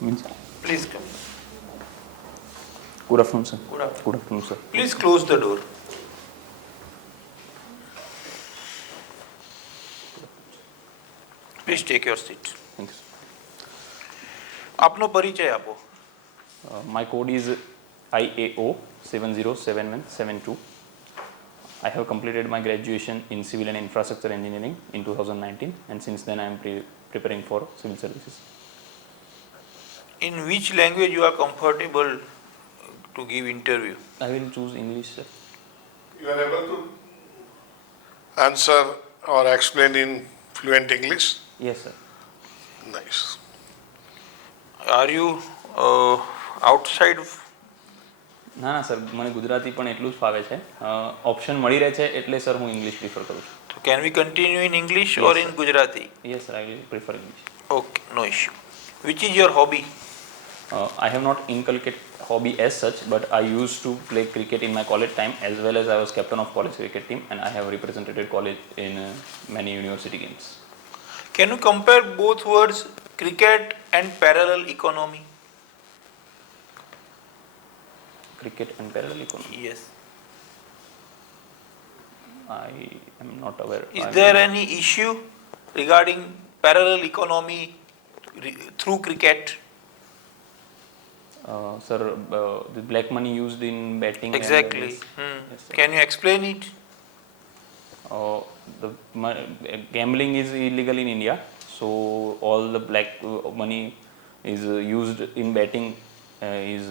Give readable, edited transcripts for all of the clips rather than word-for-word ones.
Means, Please come. good afternoon, sir. Good afternoon. Good afternoon, sir. Please close the door. Please take your seat. Thank you, sir. આપનો પરિચય આપો. My code is IAO 707172. I have completed my graduation in Civil and Infrastructure Engineering in 2019, and since then I am preparing for civil services. In which language you are comfortable to give interview? I will choose English, sir. You are able to answer or explain in fluent English? Yes, sir. Nice. Are you outside? ના ના sir, મને ગુજરાતી પણ એટલું જ ફાવે છે. Option મળી રહે છે એટલે સર હું ઇંગ્લિશ પ્રિફર કરું છું. Can we continue in English Yes, or sir. in Gujarati? Yes, sir, I will prefer English. Okay, no issue. Which is your hobby? I have not inculcated hobby as such, but I used to play cricket in my college time, as well as I was captain of college cricket team, and I have represented college in many university games. Can you compare both words, cricket and parallel economy? Cricket and parallel economy. Yes. I am not aware. Is there any issue regarding parallel economy through cricket? Sir, the black money used in betting. Exactly. Yes, sir. Can you explain it? Gambling is illegal in India, so all the black money is used in betting is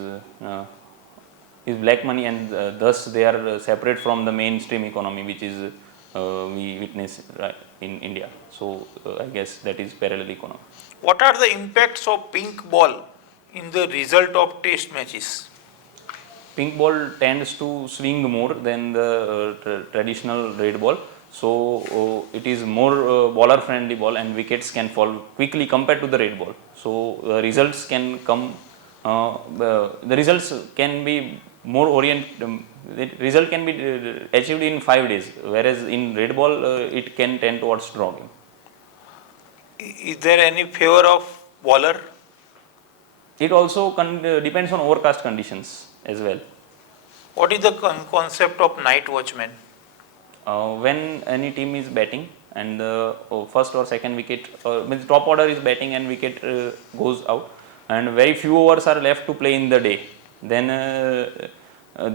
black money, and thus they are separate from the mainstream economy, which is we witness in India. So I guess that is parallel economy. What are the impacts of pink ball in the result of test matches? Pink ball tends to swing more than the traditional red ball, so it is more bowler friendly ball, and wickets can fall quickly compared to the red ball. So results can come. The results can be more the result can be achieved in 5 days, whereas in red ball it can tend towards drawing. Is there any favor of bowler? It also depends on overcast conditions as well. What is the concept of night watchman? When any team is batting and the first or second wicket, means top order is batting and wicket goes out, and very few overs are left to play in the day, then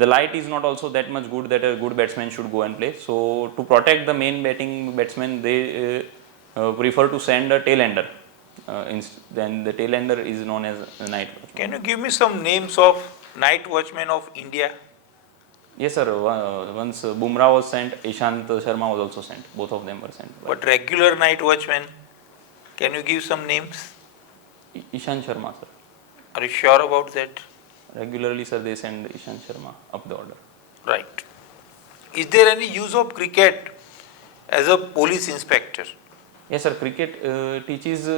the light is not also that much good that a good batsman should go and play. So to protect the main batting batsman, they prefer to send a tail-ender. Then the tail-ender is known as a night watchman. Can you give me some names of night watchmen of India? Yes, sir. Once Bumrah was sent, Ishant Sharma was also sent. Both of them were sent. But regular night watchmen, can you give some names? Ishant Sharma, sir. Are you sure about that? Regularly, sir, they send Ishant Sharma up the order. Right. Is there any use of cricket as a police inspector? Yes, sir. Cricket teaches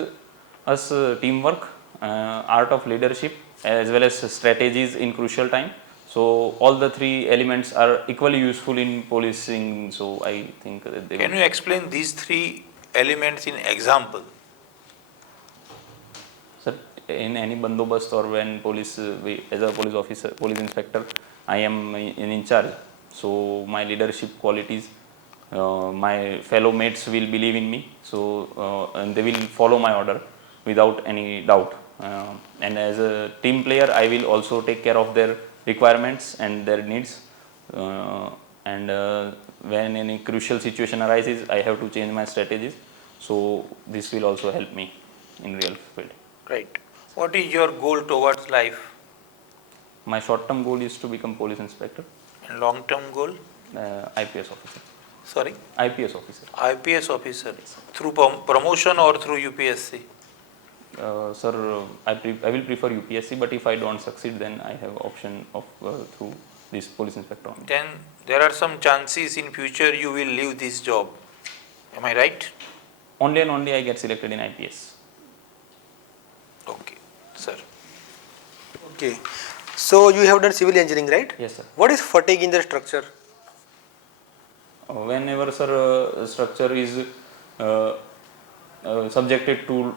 us teamwork, art of leadership, as well as strategies in crucial time. So all the three elements are equally useful in policing. So I think that they Can you explain these three elements in example? Sir, in any bandobast or when police, as a police officer, police inspector, I am in charge. So my leadership qualities, my fellow mates will believe in me. So and they will follow my order without any doubt. And as a team player, I will also take care of their requirements and their needs. And when any crucial situation arises, I have to change my strategies. So this will also help me in real field. Right. What is your goal towards life? My short-term goal is to become police inspector. And long-term goal? IPS officer. Sorry? IPS officer. IPS officer. Through promotion or through UPSC? Sir, I will prefer UPSC, but if I don't succeed, then I have option of through this police inspector only. Then there are some chances in future you will leave this job. Am I right? Only and only I get selected in IPS. Okay, sir. Okay. So you have done civil engineering, right? Yes, sir. What is fatigue in the structure? Whenever, sir, structure is subjected to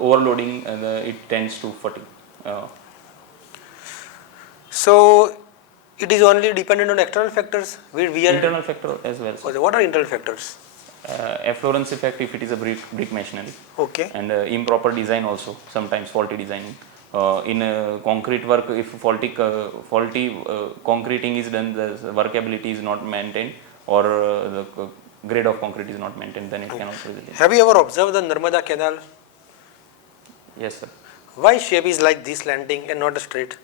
overloading, it tends to fatigue. So it is only dependent on external factors. We are Internal factor as well. Sir. Okay, what are internal factors? Efflorescence effect if it is a brick machinery, Okay. and improper design also, sometimes faulty designing. In concrete work, if faulty concreting is done, the workability is not maintained, or the grade of concrete is not maintained, then it can also result in. Have you ever observed the Narmada Canal? Yes, sir. Why shape is like this slanting and not straight?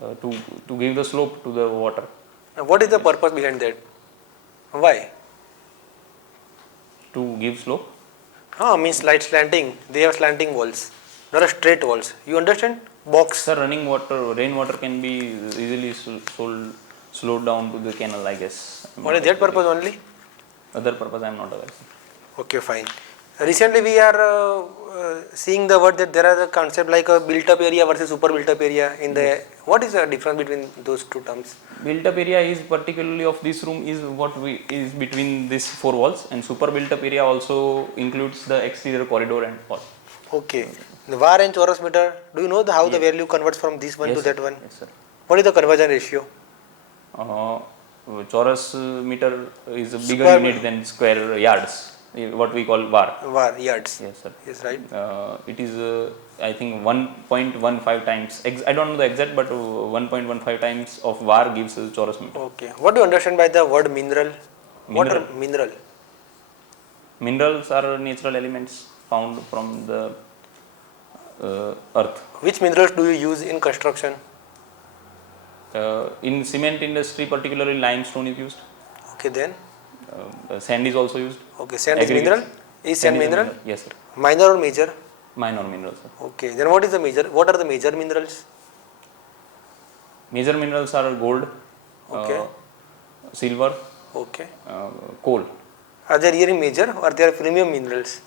To give the slope to the water. Now, what is the purpose behind that? Why? To give slope. Means slight slanting. They have slanting walls, not a straight walls. You understand? Box. Sir, running water, rainwater can be easily slowed down to the canal, I guess. Only that purpose only? Other purpose I am not aware. Okay, fine. Recently we are seeing the word that there are the concept like a built up area versus super built up area in the, what is the difference between those two terms? Built up area is particularly of this room is what is between these four walls, and super built up area also includes the exterior corridor and all. Okay. The var and chorus meter, do you know how the value converts from this one Yes, to sir. that one? Yes, sir. What is the conversion ratio? Chorus meter is a bigger Square unit than square yards, what we call var. Var, yards. Yes, sir. Yes, right. It is I think 1.15 times. I don't know the exact, but 1.15 times of var gives a chorus meter. Okay. What do you understand by the word mineral? What are mineral? Minerals are natural elements found from the earth. Which minerals do you use in construction? In cement industry, particularly limestone is used. Okay, then. Sand is also used. Okay, sand is Aggregates. mineral? Is sand is a mineral? Yes, sir. Minor or major? Minor minerals, sir. Okay, then what is the major? What are the major minerals? Major minerals are gold, Okay. silver, Okay. coal. Are they really major or they are premium minerals?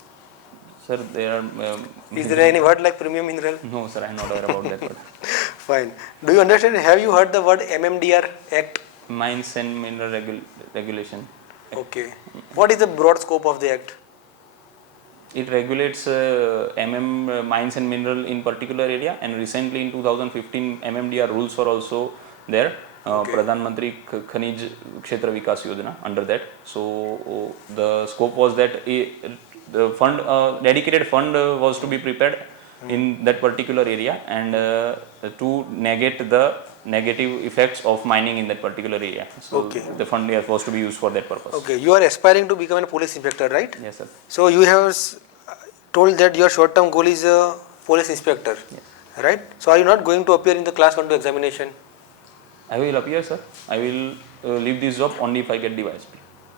Sir, there are. Is there any word like premium mineral? No, sir, I am not aware about that word. Fine. Do you understand? Have you heard the word MMDR Act? Mines and mineral regulation. Okay. What is the broad scope of the act? It regulates mines and mineral in particular area, and recently in 2015 MMDR rules were also there. Okay. Pradhan Mantri Khanij Kshetra Vikas Yojana, under that. So the scope was that the fund, dedicated fund was to be prepared in that particular area, and to negate the negative effects of mining in that particular area. So Okay. the fund was to be used for that purpose. Okay. You are aspiring to become a police inspector, right? Yes, sir. So you have told that your short-term goal is a police inspector, right? So are you not going to appear in the class 1 2 examination? I will appear, sir. I will leave this job only if I get DYSP.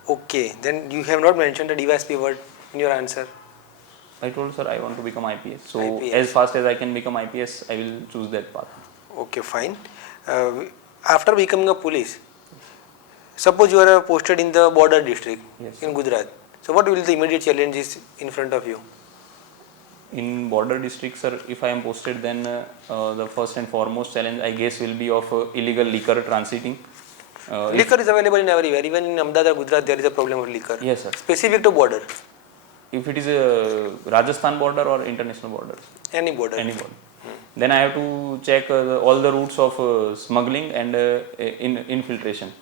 Okay. Then you have not mentioned the DYSP word in your answer. I told sir I want to become IPS. So IPS. as fast as I can become IPS, I will choose that path. Okay, fine. After becoming a police, suppose you are posted in the border district Yes, in Gujarat. So what will the immediate challenges in front of you? In border district, sir, if I am posted, then the first and foremost challenge, I guess, will be of illegal liquor transiting. If- Liquor is available in everywhere. Even in Ahmedabad or Gujarat, there is a problem of liquor. Yes, sir. Specific to border, If it is a Rajasthan border or international borders, any border. any border, then I have to check all the routes of smuggling and infiltration.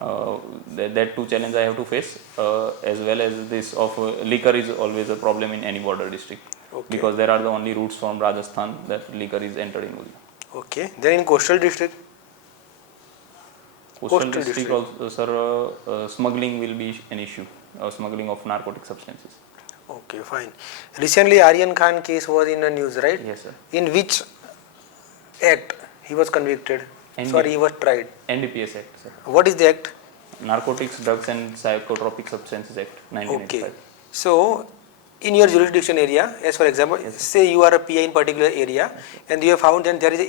That two challenge I have to face, as well as this of liquor is always a problem in any border district, Okay. because there are the only routes from Rajasthan that liquor is entered in Gujarat. Okay. Then in coastal district, Coastal Coastal district district. also, sir, smuggling will be an issue, smuggling of narcotic substances. okay, fine. Recently, Aryan Khan case was in the news, right? Yes, sir. In which act he was convicted? NDPS. Sorry, he was tried. NDPS Act, sir. What is the act? Narcotics, Drugs and Psychotropic Substances Act, 1985. Okay. So, in your jurisdiction area, as for example, say you are a PI in particular area, and you have found that there is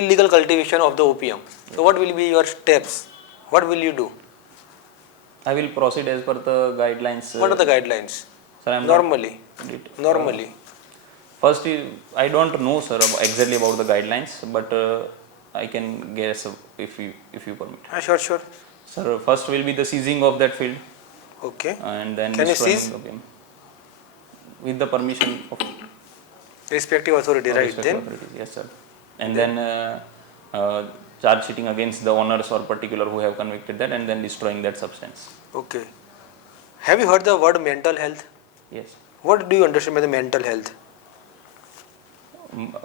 illegal cultivation of the opium. So, what will be your steps? What will you do? I will proceed as per the guidelines. What are the guidelines? Sir, I am Normally. not- Normally. First, I don't know, sir, exactly about the guidelines, but I can guess if you permit. Sure, sure. Sir, first will be the seizing of that field, Okay. and then Can you destroying seize? the opium. with the permission of respective authority, right? respective Then authorities. Yes, sir. And then charge sheeting against the owners or particular who have convicted that, and then destroying that substance. okay. Have you heard the word mental health? Yes. What do you understand by the mental health?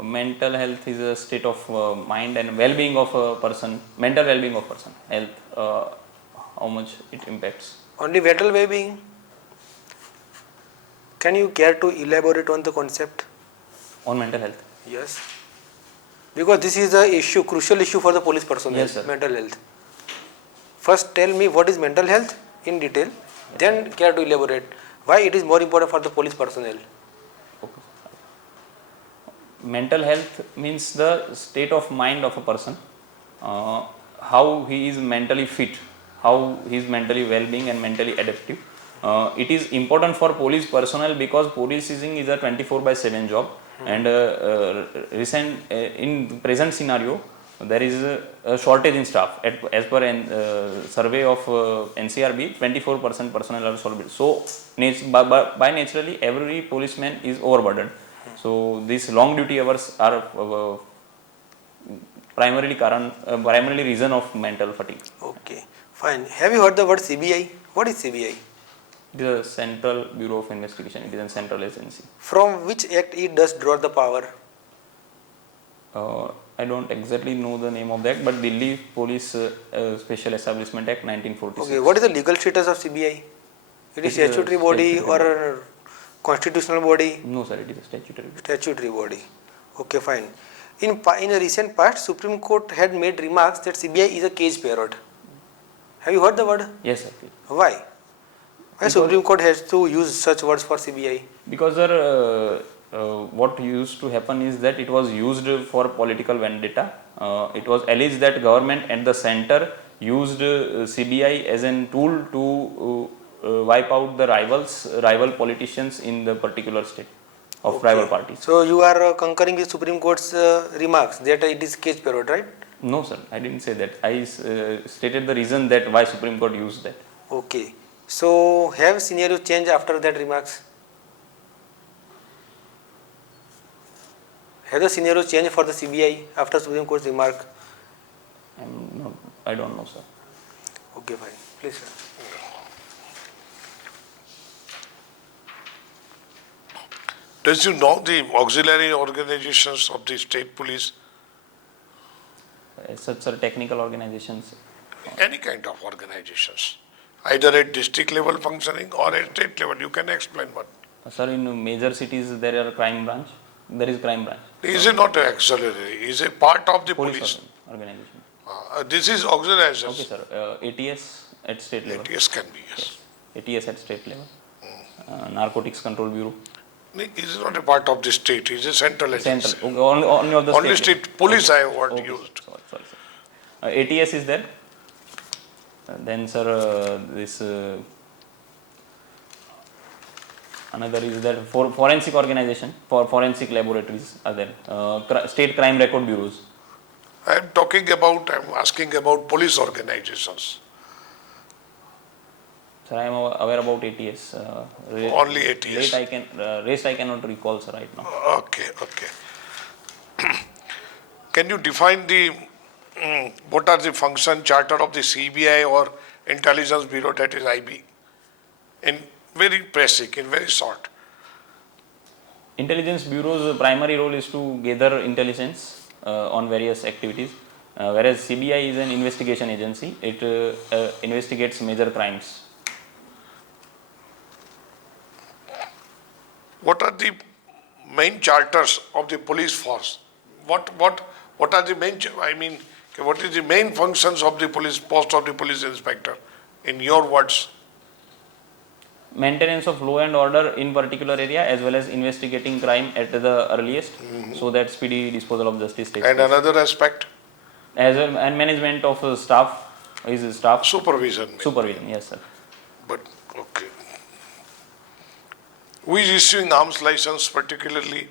Mental health is a state of mind and well-being of a person. Mental well-being of person. Health. How much it impacts. Only mental well-being? Can you care to elaborate on the concept? On mental health. Yes. Because this is a issue, crucial issue for the police personnel, Yes, sir. mental health. First tell me what is mental health in detail, then care to elaborate why it is more important for the police personnel. Okay. Mental health means the state of mind of a person, how he is mentally fit, how he is mentally well-being and mentally adaptive. It is important for police personnel because policing is a 24/7 job, and in present scenario there is a shortage in staff. As per an survey of NCRB, 24% personnel are shortage. So by naturally every policeman is overburdened. So these long duty hours are primarily reason of mental fatigue. Okay, fine. Have you heard the word CBI? What is CBI? It is a Central Bureau of Investigation. It is a central agency. From which act it does draw the power? I don't exactly know the name of that, but Delhi Police Special Establishment Act 1946. Okay, what is the legal status of CBI? It is It is a statutory body statutory or constitutional body? No, sir, it is a statutory. Statutory body. Okay, fine. In a recent past, Supreme Court had made remarks that CBI is a cage parrot. Have you heard the word? Yes, sir. Why? Why Because- Supreme Court has to use such words for CBI? Because sir, what used to happen is that it was used for political vendetta. It was alleged that government and the center used CBI as a tool to wipe out the rival politicians in the particular state of rival parties. So you are concurring with Supreme Court's remarks that it is cage parrot, right? No, sir, I didn't say that. I stated the reason that why Supreme Court used that. Okay. So have scenario changed after that remarks? Have the scenario changed for the CBI after Supreme Court's remark? I don't know, sir. Okay, fine. Please, sir. Does you know the auxiliary organizations of the state police? As such, sir, technical organizations. Any kind of organizations, either at district level functioning or at state level. You can explain what. Sir, in major cities there are crime branch. There is crime branch. Is it not an auxiliary? Is it part of the police? Organization. This is auxiliary. Okay, sir. ATS at state level. ATS can be, yes. ATS at state level. Narcotics Control Bureau. Is not a part of the state. It is a central agency. Central. Okay, only of the Only state. state police I have word Okay, used. Sorry, sir. ATS is there. Then, sir, this another is that for forensic organization, for forensic laboratories are there. State crime record bureaus. I am asking about police organizations. Sir, I am aware about ATS. Only ATS. Rest I cannot recall, sir, right now. Okay. Can you define what are the function charter of the CBI or Intelligence Bureau, that is IB, in very basic, in very short? Intelligence Bureau's primary role is to gather intelligence on various activities, whereas CBI is an investigation agency. It investigates major crimes. What are the main charters of the police force? What are the main, what is the main functions of the police, post of the police inspector, in your words? Maintenance of law and order in particular area, as well as investigating crime at the earliest, so that speedy disposal of justice takes And place. another aspect, As well, and management of staff, is staff supervision. supervision. Yes, sir. But, okay. Who is issuing arms license, particularly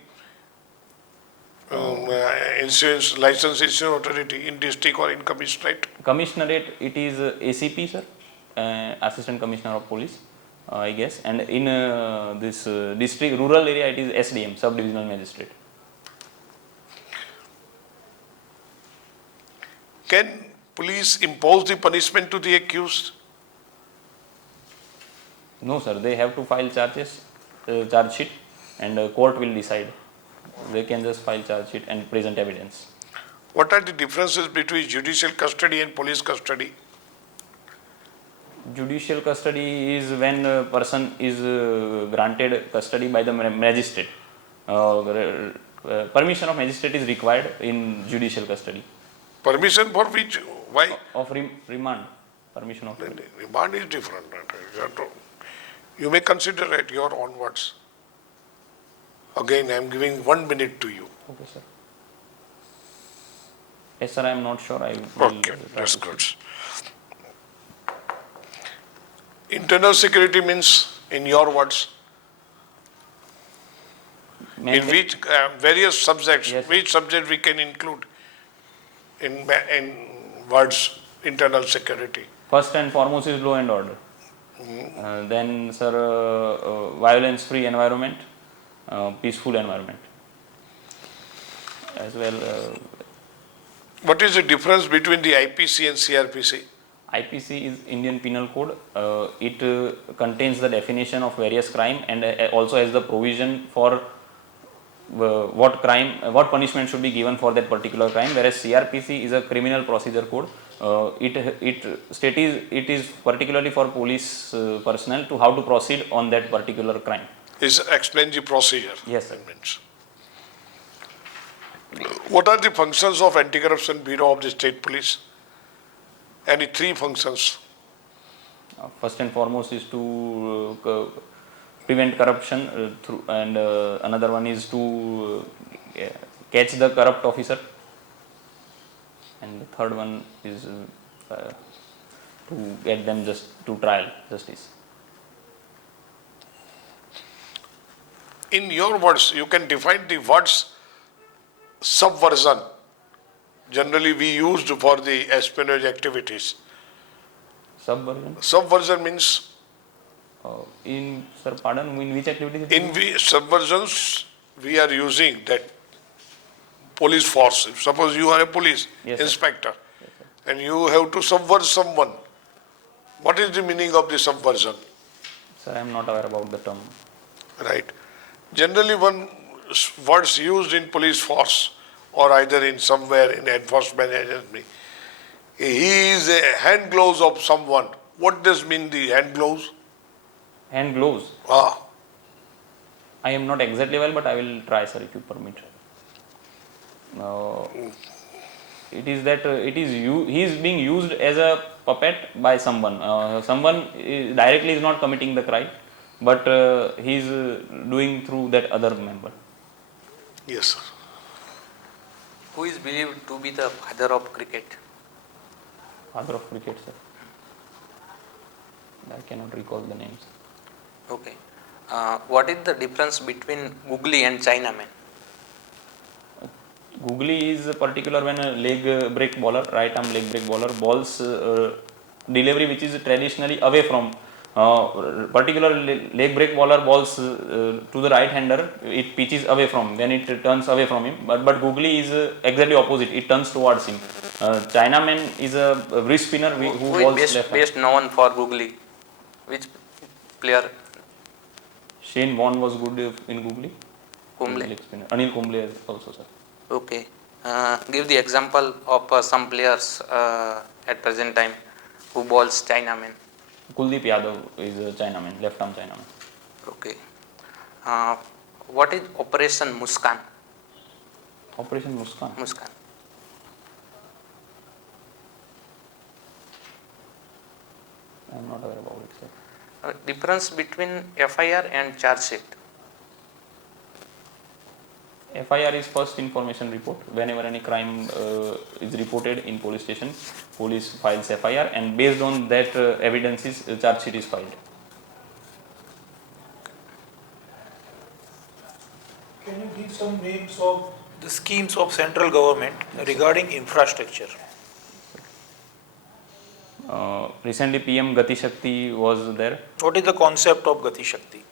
insurance license issuing authority in district or in commissionerate? Commissionerate, it is ACP, sir, Assistant Commissioner of Police. I guess, and in this district rural area it is SDM, sub-divisional magistrate. Can police impose the punishment to the accused? No sir, they have to file charge sheet, and court will decide. They can just file charge sheet and present evidence. What are the differences between judicial custody and police custody? Judicial custody is when a person is granted custody by the magistrate. Permission of magistrate is required in judicial custody. Permission for which? Why? Of remand. Permission of Remand is different. You may consider at your own words. Again, I am giving 1 minute to you. Okay, sir. Yes, sir, I am not sure. I will Okay, try that's to good. Internal security means, in your words, Main- in which various subjects, Yes, sir. which subject we can include in words, internal security? First and foremost is law and order. Then, sir, violence-free environment, peaceful environment. As well, What is the difference between the IPC and CRPC? IPC is Indian Penal Code. It contains the definition of various crime and also has the provision for what punishment should be given for that particular crime. Whereas CRPC is a criminal procedure code. It is particularly for police personnel to how to proceed on that particular crime. Is explain the procedure. Yes, sir. What are the functions of Anti-Corruption Bureau of the State Police? Any 3 functions? First and foremost is to prevent corruption through, and another one is to catch the corrupt officer, and the third one is to get them just to trial justice. In your words, you can define the words subversion. Generally, we used for the espionage activities. Subversion. Subversion means In sir, pardon, in which activities? subversions we are using that police force. Suppose you are a police Yes, sir. inspector and you have to subvert someone. What is the meaning of the subversion? Sir, I am not aware about the term. Right. Generally, one words used in police force or either in somewhere in enforcement agency. He is a hand gloves of someone. What does mean the hand gloves? Hand gloves. Ah, I am not exactly well, but I will try, sir, if you permit. It is that he is being used as a puppet by someone. Someone directly is not committing the crime, but he is doing through that other member. yes, sir. Who is believed to be the father of cricket? Father of cricket, sir. I cannot recall the names. Okay. What is the difference between googly and Chinaman? Googly is particular when a leg break bowler, right arm leg break bowler, balls delivery which is traditionally away from particular leg break bowler balls to the right hander, it pitches away from, then it turns away from him. But Googly is exactly opposite, it turns towards him. Chinaman is a wrist spinner who bowls is left. best known for googly? Which player? Shane Warne was good in Googly. Kumble. Leg spinner. Anil Kumble also, sir. Okay. Give the example of some players at present time who bowls Chinaman. Kuldeep Yadav is a Chinaman, left arm Chinaman. Okay. What is Operation Muskan? Operation Muskan. Muskan. I am not aware about it, sir. Difference between FIR and charge sheet. FIR is first information report. Whenever any crime is reported in police station, police files FIR, and based on that evidences, charge sheet is filed. Can you give some names of the schemes of central government regarding infrastructure? Recently, PM Gati Shakti was there. What is the concept of Gati Shakti?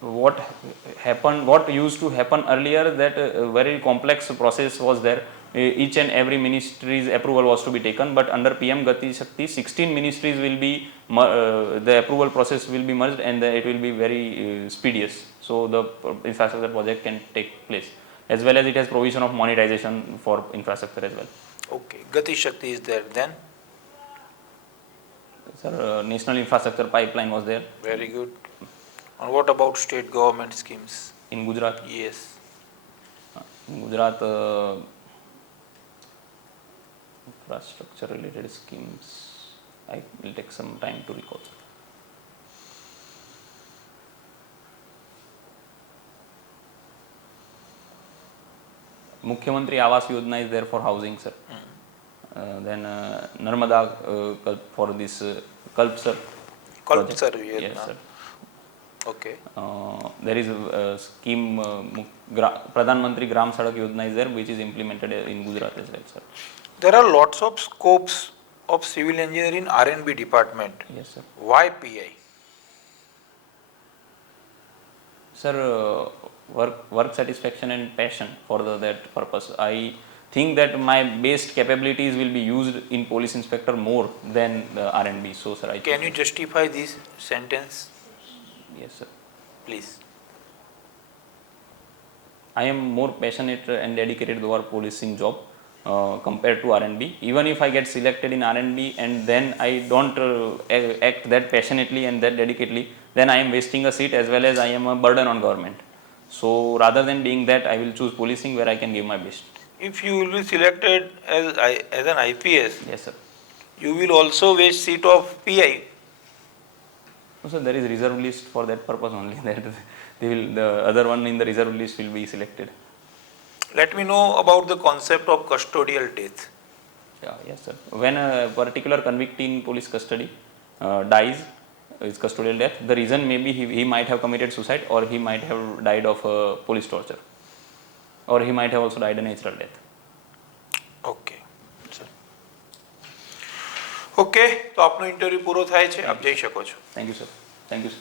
What used to happen earlier, that a very complex process was there. Each and every ministry's approval was to be taken, but under PM Gati Shakti, 16 ministries will be, the approval process will be merged, and it will be very expeditious. So the infrastructure project can take place, as well as it has provision of monetization for infrastructure as well. Okay, Gati Shakti is there. Then, Sir, National Infrastructure Pipeline was there very good. And what about state government schemes? in Gujarat. Yes. In Gujarat, infrastructure related schemes, I will take some time to recall. Mukhyamantri Awas Yojana is there for housing, sir. Then Narmada Kalp for this Kalp, sir. Kalp, project. sir. Yes, sir. Okay. There is a scheme, Pradhan Mantri Gram Sadak Yojana is there, which is implemented in Gujarat as well, sir. There are lots of scopes of civil engineering in R&B department. Yes, sir. Why PI? Sir, work satisfaction and passion for that purpose. I think that my best capabilities will be used in police inspector more than the R&B. So, sir, I Can you justify this sentence, Yes, sir. please? I am more passionate and dedicated to our policing job compared to R&B. Even if I get selected in R&B and then I don't act that passionately and that dedicatedly, then I am wasting a seat as well as I am a burden on government. So rather than being that, I will choose policing where I can give my best. If you will be selected as an IPS, Yes, sir. you will also waste seat of PI. So there is reserve list for that purpose only. That the other one in the reserve list will be selected. Let me know about the concept of custodial death. Yeah, yes, sir. When a particular convict in police custody dies, is custodial death, the reason may be he might have committed suicide, or he might have died of police torture, or he might have also died a natural death. Okay. Okay તો આપનો interview પૂરો થાય છે, આપ જઈ શકો છો. Thank you, sir. Thank you, sir.